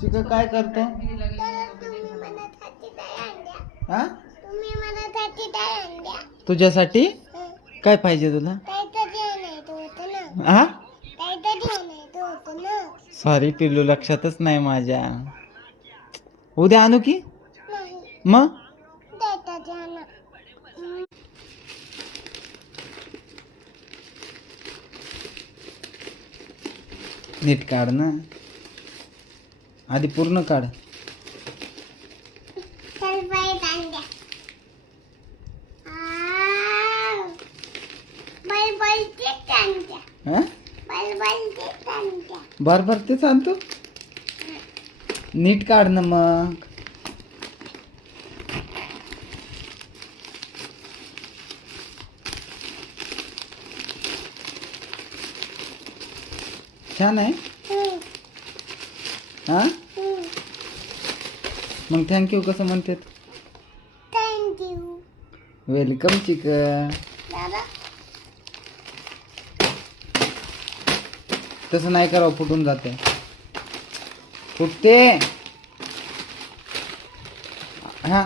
चिका काय करतो? हा तुझ्यासाठी काय पाहिजे तुला? हा सॉरी पिल्लू, लक्षातच नाही माझ्या. उद्या आणू की मग? नीट काढ ना आधी, पूर्ण काढ. बार बार तेच आणतो. नीट काढ ना मग. छान आहे. हा मग थँक्यू कसं म्हणते? वेलकम चिका. तसं नाही करावं, फुटून जाते. फुटते. हा